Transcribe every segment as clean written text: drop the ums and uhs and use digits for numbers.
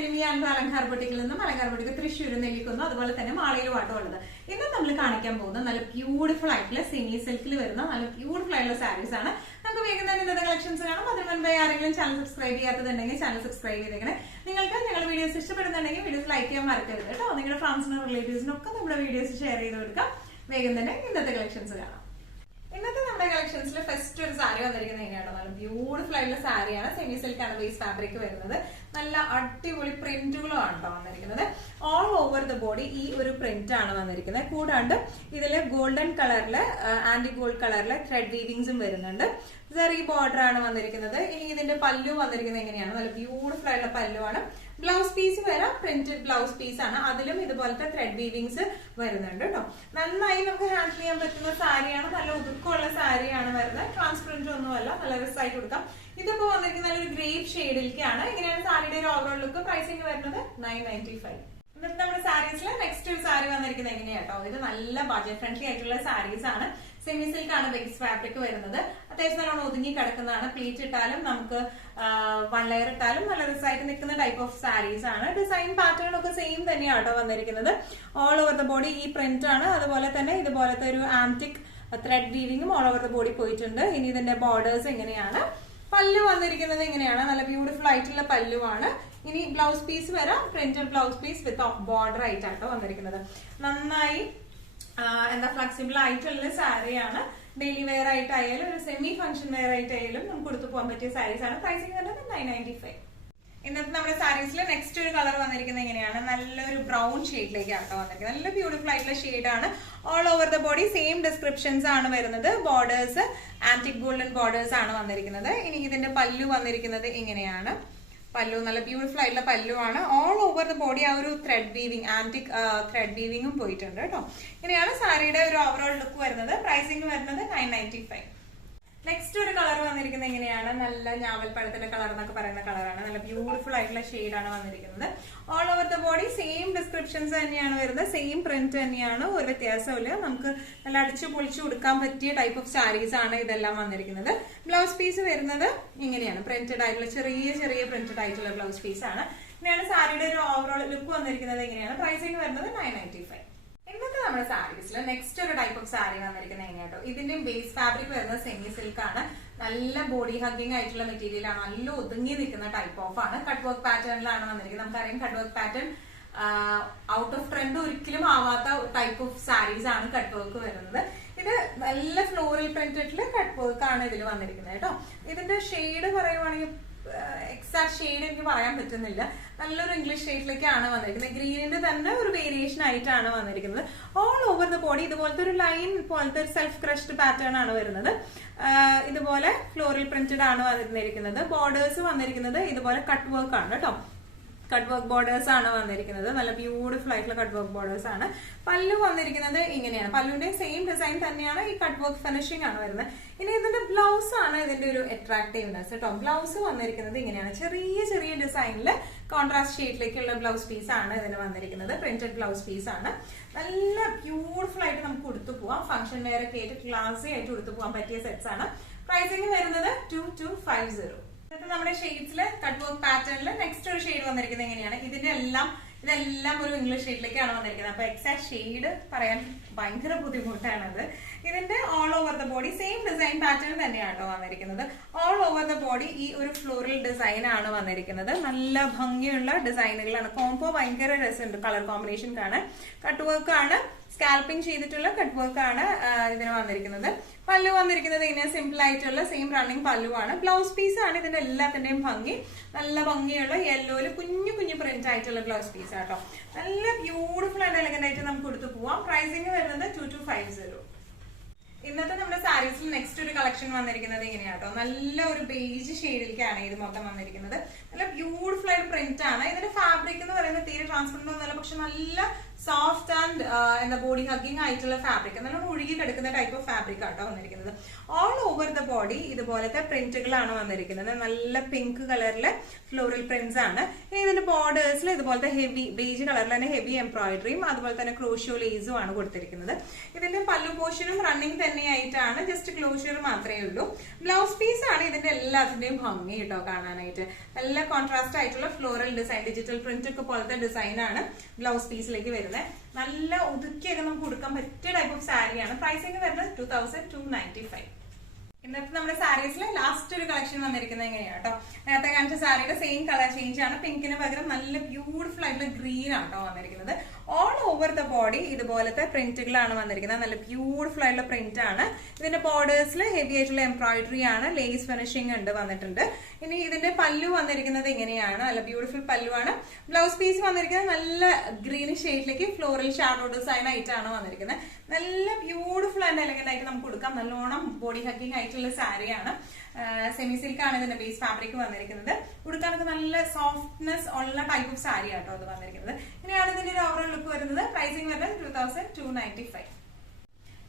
Enemy and Alankar ബൊട്ടിക്കിൽ നിന്നും Alankar boutique Thrissur നെല്ലിക്കുന്നു അതുപോലെ തന്നെ മാളയിലുമായിട്ടും ഉള്ളത്. ഇന്ന് നമ്മൾ കാണിക്കാൻ പോകുന്നത് നല്ല ബ്യൂട്ടിഫുൾ ആയിട്ടുള്ള സെമി സിൽക്കിൽ വരുന്ന നല്ല ബ്യൂട്ടിഫുൾ ആയിട്ടുള്ള സാരീസ് ആണ്. നമുക്ക് വേഗം തന്നെ ഇന്നത്തെ കളക്ഷൻസ് കാണാം. അതിന് മുൻപേ ആരെങ്കിലും ചാനൽ സബ്സ്ക്രൈബ് ചെയ്യാത്തതുണ്ടെങ്കിൽ ചാനൽ സബ്സ്ക്രൈബ് ചെയ്തേക്കണേ. നിങ്ങൾക്ക് ഞങ്ങളുടെ വീഡിയോസ് ഇഷ്ടപ്പെടുന്നുണ്ടെങ്കിൽ വീഡിയോസ് ലൈക്ക് ചെയ്യാൻ മറക്കരുത് കേട്ടോ. നിങ്ങളുടെ ഫ്രണ്ട്സിനും റിലേറ്റീവ്സിനും ഒക്കെ നമ്മുടെ വീഡിയോസ് ഷെയർ ചെയ്ത് കൊടുക്കാം. വേഗം തന്നെ ഇന്നത്തെ കളക്ഷൻസ് കാണാം. ഇന്നത്തെ നമ്മുടെ കളക്ഷൻസിൽ ഫസ്റ്റ് ഒരു സാരി വന്നിരിക്കുന്നത് എങ്ങനെയാണോ, നല്ല ബ്യൂട്ടിഫുൾ ആയിട്ടുള്ള സാരിയാണ്. സെമി സിൽക്ക് ആണ് ബേസ് ഫാബ്രിക് വരുന്നത്. നല്ല അടിപൊളി പ്രിന്റുകളും ആണ് കേട്ടോ വന്നിരിക്കുന്നത്. ഓൾ ഓവർ ദ ബോഡി ഈ ഒരു പ്രിന്റ് ആണ് വന്നിരിക്കുന്നത്. കൂടാണ്ട് ഇതില് ഗോൾഡൻ കളറില് ആന്റി ഗോൾഡ് കളറിലെ ത്രെഡ് വീവിങ്സും വരുന്നുണ്ട്. സെറി ബോർഡർ ആണ് വന്നിരിക്കുന്നത്. ഇനി ഇതിന്റെ പല്ലു വന്നിരിക്കുന്നത് എങ്ങനെയാണ്, നല്ല ബ്യൂട്ടിഫുൾ ആയിട്ടുള്ള പല്ലു ആണ്. ബ്ലൗസ് പീസ് വരാം, പ്രിന്റഡ് ബ്ലൗസ് പീസ് ആണ്. അതിലും ഇതുപോലത്തെ ത്രെഡ് വീവിങ്സ് വരുന്നുണ്ട് കേട്ടോ. നന്നായി നമുക്ക് ഹാൻഡിൽ ചെയ്യാൻ പറ്റുന്ന സാരിയാണ്. നല്ല ഒതുക്കമുള്ള സാരിയാണ് വരുന്നത്. ട്രാൻസ്പെറന്റ് ഒന്നുമല്ല, നല്ല റിസായിട്ട് കൊടുക്കാം. ഇതിപ്പോ വന്നിരിക്കുന്ന നല്ലൊരു ഗ്രേപ്പ് ഷെയ്ഡിലേക്കാണ്. ഇങ്ങനെയാണ് സാരിയുടെ ഒരു ഓവറോൾ ലുക്ക്. പ്രൈസിംഗ് വരുന്നത് 995. എന്നിട്ട് നമ്മുടെ സാരീസിൽ നെക്സ്റ്റ് ഒരു സാരി വന്നിരിക്കുന്നത് എങ്ങനെയാട്ടോ, ഇത് നല്ല ബഡ്ജറ്റ് ഫ്രണ്ട്ലി ആയിട്ടുള്ള സാരീസ് ആണ്. സെമി സിൽക്ക് ആണ് ബേസ് ഫാബ്രിക് വരുന്നത്. അത്യാവശ്യം നല്ലോണം ഒതുങ്ങി കിടക്കുന്നതാണ്. പ്ലീറ്റ് ഇട്ടാലും നമുക്ക് വൺ ലെയർ ഇട്ടാലും നല്ല റിസായിട്ട് നിൽക്കുന്ന ടൈപ്പ് ഓഫ് സാരീസ് ആണ്. ഡിസൈൻ പാറ്റേൺ ഒക്കെ സെയിം തന്നെയാട്ടോ വന്നിരിക്കുന്നത്. ഓൾ ഓവർ ദ ബോഡി ഈ പ്രിന്റ് ആണ്. അതുപോലെ തന്നെ ഇതുപോലത്തെ ഒരു ആന്റിക് ത്രെഡ് വീവിങ്ങും ഓൾ ഓവർ ദ ബോഡി പോയിട്ടുണ്ട്. ഇനി ഇതിന്റെ ബോർഡേഴ്സ് എങ്ങനെയാണ്, പല്ലു വന്നിരിക്കുന്നത് എങ്ങനെയാണ്, നല്ല ബ്യൂട്ടിഫുൾ ആയിട്ടുള്ള പല്ലുവാണ്. ഇനി ബ്ലൗസ് പീസ് വരാം, printed blouse piece with border ആയിട്ടാട്ടോ വന്നിരിക്കുന്നത്. നന്നായി എന്താ ഫ്ലെക്സിബിൾ ആയിട്ടുള്ള സാരിയാണ്. ഡെയിലി വെയർ ആയിട്ടായാലും ഒരു സെമി ഫംഗ്ഷൻ വെയർ ആയിട്ടായാലും നമുക്ക് കൊടുത്തു പോകാൻ പറ്റിയ സാരീസ് ആണ്. പ്രൈസിംഗ് വരുന്നത് 995. ഇന്നത്തെ നമ്മുടെ സാരീസിൽ നെക്സ്റ്റ് ഒരു കളർ വന്നിരിക്കുന്നത് എങ്ങനെയാണ്, നല്ലൊരു ബ്രൗൺ ഷെയ്ഡിലേക്കാട്ടോ വന്നിരിക്കുന്നത്. നല്ല ബ്യൂട്ടിഫുൾ ആയിട്ടുള്ള ഷെയ്ഡാണ്. All over the body same descriptions ആണ് വരുന്നത്. ബോർഡേഴ്സ് ആന്റിക് ഗോൾഡൻ ബോർഡേഴ്സ് ആണ് വന്നിരിക്കുന്നത്. ഇനി ഇതിന്റെ പല്ലു വന്നിരിക്കുന്നത് ഇങ്ങനെയാണ്. പല്ലു നല്ല ബ്യൂട്ടിഫുൾ ആയിട്ടുള്ള പല്ലുവാണ്. ഓൾ ഓവർ ദ ബോഡി ആ ഒരു ത്രെഡ് വീവിങ് ആന്റിക് ത്രെഡ് വീവിങ്ങും പോയിട്ടുണ്ട് കേട്ടോ. ഇങ്ങനെയാണ് സാരിയുടെ ഒരു ഓവറോൾ ലുക്ക് വരുന്നത്. പ്രൈസിംഗ് വരുന്നത് 995. നെക്സ്റ്റ് ഒരു കളർ വന്നിരിക്കുന്നത് എങ്ങനെയാണ്, നല്ല ഞാവൽപ്പഴത്തിന്റെ കളർ എന്നൊക്കെ പറയുന്ന കളറാണ്. നല്ല ബ്യൂട്ടിഫുൾ ആയിട്ടുള്ള ഷെയ്ഡാണ് വന്നിരിക്കുന്നത്. All over the body same descriptions തന്നെയാണ് വരുന്നത്. സെയിം പ്രിന്റ് തന്നെയാണ്, ഒരു വ്യത്യാസമില്ല. നമുക്ക് നല്ല അടിച്ചു പൊളിച്ചു കൊടുക്കാൻ പറ്റിയ ടൈപ്പ് ഓഫ് സാരീസ് ആണ് ഇതെല്ലാം വന്നിരിക്കുന്നത്. ബ്ലൗസ് പീസ് വരുന്നത് ഇങ്ങനെയാണ്, പ്രിന്റഡ് ആയിട്ടുള്ള ചെറിയ ചെറിയ പ്രിന്റഡ് ആയിട്ടുള്ള ബ്ലൗസ് പീസ് ആണ്. ഇങ്ങനെയാണ് സാരിയുടെ ഒരു ഓവറോൾ ലുക്ക് വന്നിരിക്കുന്നത്. എങ്ങനെയാണ്, പ്രൈസിംഗ് വരുന്നത് 995. ഇന്നത്തെ നമ്മുടെ സാരീസിൽ നെക്സ്റ്റ് ഒരു ടൈപ്പ് ഓഫ് സാരി വന്നിരിക്കുന്നത് എങ്ങനെയാട്ടോ, ഇതിന്റെ ബേസ് ഫാബ്രിക് വരുന്നത് സെമി സിൽക്ക് ആണ്. നല്ല ബോഡി ഹഗ്ഗിംഗ് ആയിട്ടുള്ള മെറ്റീരിയൽ ആണ്. നല്ല ഒതുങ്ങി നിൽക്കുന്ന ടൈപ്പ് ഓഫ് ആണ്. കട്ട് വർക്ക് പാറ്റേണിലാണ് വന്നിരിക്കുന്നത്. നമുക്കറിയാം cut work pattern out of trend ഒരിക്കലും ആവാത്ത ടൈപ്പ് ഓഫ് സാരീസ് ആണ് കട്ട് വർക്ക് വരുന്നത്. ഇത് നല്ല ഫ്ലോറൽ പ്രിന്റഡില് കട്ട് വർക്ക് ആണ് ഇതിൽ വന്നിരിക്കുന്നത് കേട്ടോ. ഇതിന്റെ ഷെയ്ഡ് പറയുവാണെങ്കിൽ എക്സാക്ട് ഷെയ്ഡ് എനിക്ക് പറയാൻ പറ്റുന്നില്ല. നല്ലൊരു ഇംഗ്ലീഷ് ഷെയ്ഡിലേക്കാണ് വന്നിരിക്കുന്നത്. ഗ്രീനിന്റെ തന്നെ ഒരു വേരിയേഷൻ ആയിട്ടാണ് വന്നിരിക്കുന്നത്. ഓൾ ഓവർ ദ ബോഡി ഇതുപോലത്തെ ഒരു ലൈൻ പോലത്തെ ഒരു സെൽഫ് ക്രഷ്ഡ് പാറ്റേൺ ആണ് വരുന്നത്. ഇതുപോലെ ഫ്ലോറൽ പ്രിന്റഡ് ആണ് വന്നിരിക്കുന്നത്. ബോർഡേഴ്സ് വന്നിരിക്കുന്നത് ഇതുപോലെ കട്ട് വർക്ക് ആണ് കേട്ടോ. കട്ട് വർക്ക് ബോർഡേഴ്സ് ആണ് വന്നിരിക്കുന്നത്. നല്ല ബ്യൂട്ടിഫുൾ ആയിട്ടുള്ള കട്ട് വർക്ക് ബോർഡേഴ്സ് ആണ്. പല്ലു വന്നിരിക്കുന്നത് ഇങ്ങനെയാണ്. പല്ലുവിന്റെ സെയിം ഡിസൈൻ തന്നെയാണ്. ഈ കട്ട് വർക്ക് ഫിനിഷിംഗ് ആണ് വരുന്നത്. ഇനി ഇതിന്റെ ബ്ലൗസ് ആണ് ഇതിന്റെ ഒരു അട്രാക്റ്റീവ്നെസ് കേട്ടോ. ബ്ലൗസ് വന്നിരിക്കുന്നത് ഇങ്ങനെയാണ്, ചെറിയ ചെറിയ ഡിസൈനില് കോൺട്രാസ്റ്റ് ഷെയ്ഡിലേക്കുള്ള ബ്ലൗസ് പീസ് ആണ് ഇതിന് വന്നിരിക്കുന്നത്. പ്രിന്റഡ് ബ്ലൗസ് പീസ് ആണ്. നല്ല ബ്യൂട്ടിഫുൾ ആയിട്ട് നമുക്ക് കൊടുത്തു പോവാം. ഫംഗ്ഷൻ വെയർ ഒക്കെ ആയിട്ട് ക്ലാസി ആയിട്ട് കൊടുത്തു പോകാൻ പറ്റിയ സെറ്റ്സ് ആണ്. പ്രൈസിംഗ് വരുന്നത് 2250. നമ്മുടെ ഷെയ്ഡ്സില് കട്ട് വർക്ക് പാറ്റേണിൽ നെക്സ്റ്റ് ഒരു ഷെയ്ഡ് വന്നിരിക്കുന്നത് എങ്ങനെയാണ്, ഇതെല്ലാം ഒരു ഇംഗ്ലീഷ് ഷെയ്ഡിലേക്കാണ് വന്നിരിക്കുന്നത്. അപ്പൊ എക്സാക്ട് ഷെയ്ഡ് പറയാൻ ഭയങ്കര ബുദ്ധിമുട്ടാണത്. ഇതിന്റെ all over the body same design pattern തന്നെയാണോ വന്നിരിക്കുന്നത്. ഓൾ ഓവർ ദ ബോഡി ഈ ഒരു ഫ്ലോറൽ ഡിസൈൻ ആണ് വന്നിരിക്കുന്നത്. നല്ല ഭംഗിയുള്ള ഡിസൈനുകളാണ്. കോംബോ ഭയങ്കര രസമുണ്ട്. കളർ കോമ്പിനേഷൻ കാണാൻ. കട്ട് വർക്ക് ആണ്, സ്കാൽപ്പിംഗ് ചെയ്തിട്ടുള്ള കട്ട് വർക്ക് ആണ് ഇതിന് വന്നിരിക്കുന്നത്. പല്ലു വന്നിരിക്കുന്നത് ഇങ്ങനെ സിമ്പിൾ ആയിട്ടുള്ള സെയിം റണ്ണിങ് പല്ലുവാണ്. ബ്ലൗസ് പീസ് ആണ് ഇതിന്റെ എല്ലാത്തിന്റെയും ഭംഗി. നല്ല ഭംഗിയുള്ള യെല്ലോയില് കുഞ്ഞു കുഞ്ഞു പ്രിന്റ് ആയിട്ടുള്ള ബ്ലൗസ് പീസ് ആട്ടോ. നല്ല ബ്യൂട്ടിഫുൾ ആൻഡ് എലഗന്റ് ആയിട്ട് നമുക്ക് കൊടുത്തു പോവാം. പ്രൈസിംഗ് വരുന്നത് 2250. ഇന്നത്തെ നമ്മുടെ സാരീസിൽ നെക്സ്റ്റ് ഒരു കളക്ഷൻ വന്നിരിക്കുന്നത് ഇങ്ങനെയാട്ടോ. നല്ല ഒരു ബേജ് ഷെയ്ഡിലേക്കാണ് ഇത് മൊത്തം വന്നിരിക്കുന്നത്. നല്ല ബ്യൂട്ടിഫുൾ ആയിട്ട് പ്രിന്റ് ആണ്. ഇതിന്റെ ഫാബ്രിക് എന്ന് പറയുന്നത് തീരെ ട്രാൻസ്പെറന്റ് ഒന്നുമല്ല, പക്ഷെ നല്ല സോഫ്റ്റ് ആൻഡ് എന്താ ബോഡി ഹഗ്ഗിങ് ആയിട്ടുള്ള ഫാബ്രിക്, നല്ലോണം ഒഴുകി കിടക്കുന്ന ടൈപ്പ് ഓഫ് ഫാബ്രിക് ആട്ടോ വന്നിരിക്കുന്നത്. ഓൾ ഓവർ ദ ബോഡി ഇതുപോലത്തെ പ്രിന്റുകളാണ് വന്നിരിക്കുന്നത്. നല്ല പിങ്ക് കളറിലെ ഫ്ലോറൽ പ്രിന്റ്സ് ആണ്. ഇതിന്റെ ബോർഡേഴ്സിൽ ഇതുപോലത്തെ ഹെവി ബേജ് കളറിൽ തന്നെ ഹെവി എംബ്രോയിഡറിയും അതുപോലെ തന്നെ ക്രോഷ്യോ ലേസും ആണ് കൊടുത്തിരിക്കുന്നത്. ഇതിന്റെ പല്ലു പോർഷനും റണ്ണിങ് തന്നെയായിട്ടാണ്, ജസ്റ്റ് ക്ലോഷർ മാത്രമേ ഉള്ളൂ. ബ്ലൗസ് പീസ് ആണ് ഇതിന്റെ എല്ലാത്തിന്റെയും ഭംഗി കേട്ടോ കാണാനായിട്ട്. നല്ല കോൺട്രാസ്റ്റ് ആയിട്ടുള്ള ഫ്ലോറൽ ഡിസൈൻ, ഡിജിറ്റൽ പ്രിന്റ് ഒക്കെ പോലത്തെ ഡിസൈൻ ആണ് ബ്ലൗസ് പീസിലേക്ക് വരുന്നത്. നല്ല ഒതുക്കിയൊക്കെ നമുക്ക് കൊടുക്കാൻ പറ്റിയ ടൈപ്പ് ഓഫ് സാരിയാണ്. പ്രൈസിംഗ് വരുന്നത് 2295. ഇന്നത്തെ നമ്മുടെ സാരീസിലെ ലാസ്റ്റ് ഒരു കളക്ഷൻ വന്നിരിക്കുന്നത് എങ്ങനെയാണ് കേട്ടോ. നേരത്തെ കാണിച്ച സാരിയുടെ സെയിം കളർ ചേഞ്ച് ആണ്. പിങ്കിന് പകരം നല്ല ബ്യൂട്ടിഫുൾ ആയിട്ടുള്ള ഗ്രീൻ ആട്ടോ വന്നിരിക്കുന്നത്. ഓൾ ഓവർ ദ ബോഡി ഇതുപോലത്തെ പ്രിന്റുകളാണ് വന്നിരിക്കുന്നത്. നല്ല ബ്യൂട്ടിഫുൾ ആയിട്ടുള്ള പ്രിന്റ് ആണ്. ഇതിന്റെ ബോർഡേഴ്സിൽ ഹെവി ആയിട്ടുള്ള എംബ്രോയിഡറി ആണ്, ലേസ് ഫിനിഷിംഗ് ഉണ്ട് വന്നിട്ടുണ്ട്. ഇനി ഇതിന്റെ പല്ലു വന്നിരിക്കുന്നത് എങ്ങനെയാണ്, നല്ല ബ്യൂട്ടിഫുൾ പല്ലു ആണ്. ബ്ലൗസ് പീസ് വന്നിരിക്കുന്നത് നല്ല ഗ്രീനിഷ് ഷെയ്ഡിലേക്ക് ഫ്ലോറൽ ഷാഡോ ഡിസൈൻ ആയിട്ടാണ് വന്നിരിക്കുന്നത്. നല്ല ബ്യൂട്ടിഫുൾ ആൻഡ് എലഗന്റ് ആയിട്ട് നമുക്ക് കൊടുക്കാം. നല്ലോണം ബോഡി ഹഗ്ഗിങ് ആയിട്ടുള്ള സാരിയാണ്. സെമി സിൽക്ക് ആണ് ഇതിന്റെ ബേസ് ഫാബ്രിക് വന്നിരിക്കുന്നത്. ഉടുക്കാനൊക്കെ നല്ല സോഫ്റ്റ്നെസ് ഉള്ള ടൈപ്പ് ഓഫ് സാരി ആട്ടോ അത് വന്നിരിക്കുന്നത്. ഇനിയാണ് ഇതിന്റെ ഒരു ഓവറോൾ ലുക്ക് വരുന്നത്. പ്രൈസിംഗ് വരുന്നത് 2295.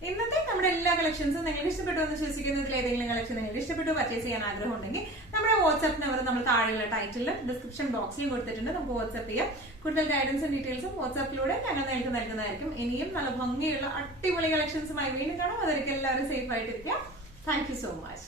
ഇന്നത്തെ നമ്മുടെ എല്ലാ കളക്ഷൻസും നിങ്ങൾക്ക് ഇഷ്ടപ്പെട്ടു എന്ന് വിശ്വസിക്കുന്നതിൽ ഏതെങ്കിലും കളക്ഷൻ നിങ്ങൾക്ക് ഇഷ്ടപ്പെട്ടു പർച്ചേസ് ചെയ്യാൻ ആഗ്രഹം ഉണ്ടെങ്കിൽ നമ്മുടെ വാട്സ്ആപ്പ് നമ്പർ നമ്മൾ താഴെയുള്ള ടൈറ്റിലും ഡിസ്ക്രിപ്ഷൻ ബോക്സിലും കൊടുത്തിട്ടുണ്ട്. നമുക്ക് വാട്സ്ആപ്പ് ചെയ്യാം. കൂടുതൽ ഗൈഡൻസും ഡീറ്റെയിൽസും വാട്സ്ആപ്പിലൂടെ ഞങ്ങൾ നിങ്ങൾക്ക് നൽകുന്നതായിരിക്കും. ഇനിയും നല്ല ഭംഗിയുള്ള അടിപൊളി കളക്ഷൻസുമായി വീണ്ടും കാണാം. അതൊരിക്കലും എല്ലാവരും സേഫ് ആയിട്ടിരിക്കാം. Thank you so much.